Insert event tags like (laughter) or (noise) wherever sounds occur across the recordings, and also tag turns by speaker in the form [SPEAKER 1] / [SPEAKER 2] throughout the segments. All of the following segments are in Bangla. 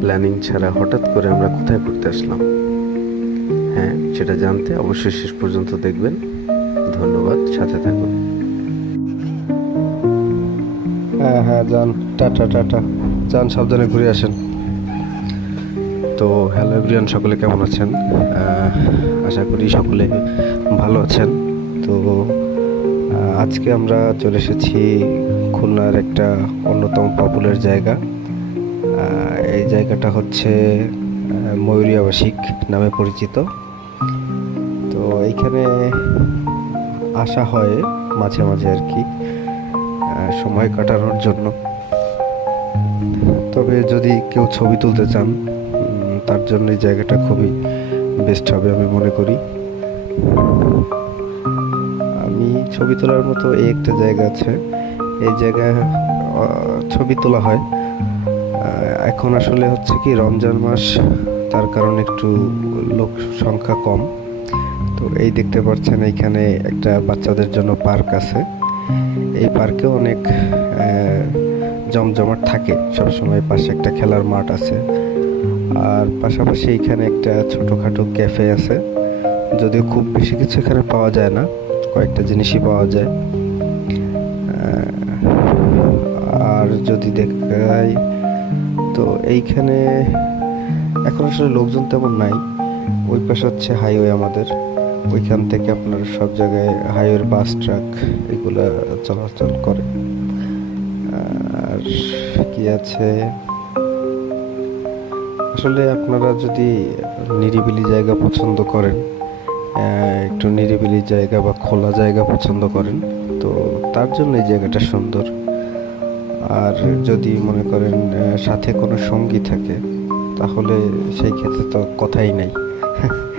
[SPEAKER 1] প্ল্যানিং ছাড়া হঠাৎ করে আমরা কোথায় ঘুরতে আসলাম? হ্যাঁ সেটা জানতে অবশ্যই শেষ পর্যন্ত দেখবেন। ধন্যবাদ, সাথে থাকুন।
[SPEAKER 2] হ্যাঁ হ্যাঁ যান। Tata tata. যান, সাবধানে ঘুরে আসেন। তো, হ্যালো এভরিয়ান সকলে কেমন আছেন? আশা করি সকলে ভালো আছেন। তো আজকে আমরা চলে এসেছি খুলনার একটা অন্যতম পপুলার জায়গা। এই জায়গাটা হচ্ছে ময়ূরী আবাসিক নামে পরিচিত। তো এইখানে আসা হয় মাঝে মাঝে আর কি সময় কাটানোর জন্য। তবে যদি কেউ ছবি তুলতে চান তার জন্য এই জায়গাটা খুবই বেস্ট হবে আমি মনে করি। আমি ছবি তোলার মতো এই একটা জায়গা আছে। এই জায়গায় ছবি তোলা হয়। এখন আসলে হচ্ছে কি রমজান মাস, তার কারণে একটু লোক সংখ্যা কম। তো এই দেখতে পাচ্ছেন এইখানে একটা বাচ্চাদের জন্য পার্ক আছে। এই পার্কে অনেক জমজমাট থাকে। সবসময় পাশে একটা খেলার মাঠ আছে। আর পাশাপাশি এখানে একটা ছোটোখাটো ক্যাফে আছে। যদিও খুব বেশি কিছু এখানে পাওয়া যায় না, কয়েকটা জিনিসই পাওয়া যায়। আর যদি দেখাই তো এইখানে এখন আসলে লোকজন তেমন নাই। ওই পাশে হচ্ছে হাইওয়ে আমাদের। ওইখান থেকে আপনার সব জায়গায় হাইওয়ের বাস ট্রাক এগুলা চলাচল করে। আর কি আছে? আসলে আপনারা যদি নিরিবিলি জায়গা পছন্দ করেন একটু নিরিবিলি জায়গা বা খোলা জায়গা পছন্দ করেন, তো তার জন্য এই জায়গাটা সুন্দর। আর যদি মনে করেন সাথে কোনো সঙ্গী থাকে, তাহলে সেই ক্ষেত্রে তো কথাই নেই।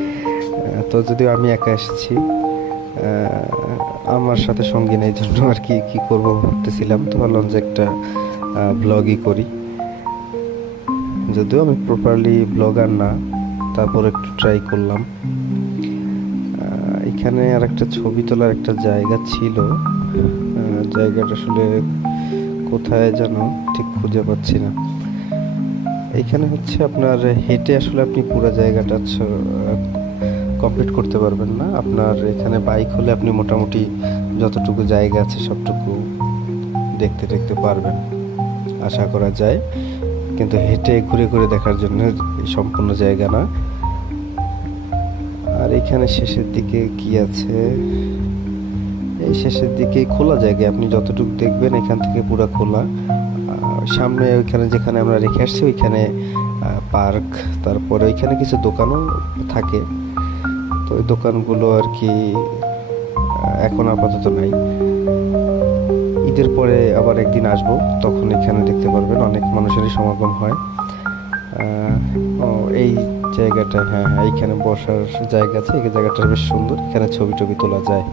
[SPEAKER 2] (laughs) তো যদিও আমি একা এসেছি আমার সাথে সঙ্গী নেই, জন্য আর কি কি করব ভাবতেছিলাম। তো ভাবলাম যে একটা ব্লগই করি। যদিও আমি প্রপারলি ব্লগার না, তারপর একটু ট্রাই করলাম। এখানে আর একটা ছবি তোলার একটা জায়গা ছিল। জায়গাটা আসলে কোথায় যেন ঠিক খুঁজে পাচ্ছি না। এইখানে হচ্ছে আপনার হেঁটে আসলে আপনি পুরো জায়গাটা কমপ্লিট করতে পারবেন না। আপনার এখানে বাইক হলে আপনি মোটামুটি যতটুকু জায়গা আছে সবটুকু দেখতে দেখতে পারবেন, আশা করা যায়। কিন্তু হেঁটে ঘুরে ঘুরে দেখার জন্য সম্পূর্ণ জায়গা না। আর এখানে শেষের দিকে কি আছে? শেষের দিকে খোলা জায়গা আপনি যতটুকু দেখবেন এখান থেকে পুরো খোলা। সামনে ওইখানে যেখানে আমরা রেখে আসছি, ওইখানে পার্ক, তারপরে ওইখানে কিছু দোকানও থাকে। তো ওই দোকানগুলো আর কি এখন আপাতত নাই। ঈদের পরে আবার একদিন আসব, তখন এখানে দেখতে পারবেন অনেক মানুষেরই সমাগম হয়। এই জায়গাটা হ্যাঁ হ্যাঁ এইখানে বসার জায়গা আছে, এই জায়গাটা বেশ সুন্দর, এখানে ছবি টবি তোলা যায়।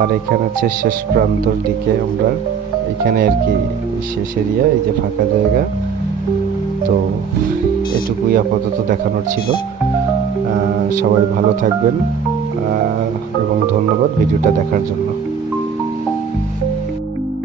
[SPEAKER 2] আর এখানে হচ্ছে শেষ প্রান্তর দিকে আমরা এখানে আর কি শেষ এরিয়া এই যে ফাঁকা জায়গা। তো এটুকুই আপাতত দেখানোর ছিল। সবাই ভালো থাকবেন এবং ধন্যবাদ ভিডিওটা দেখার জন্য।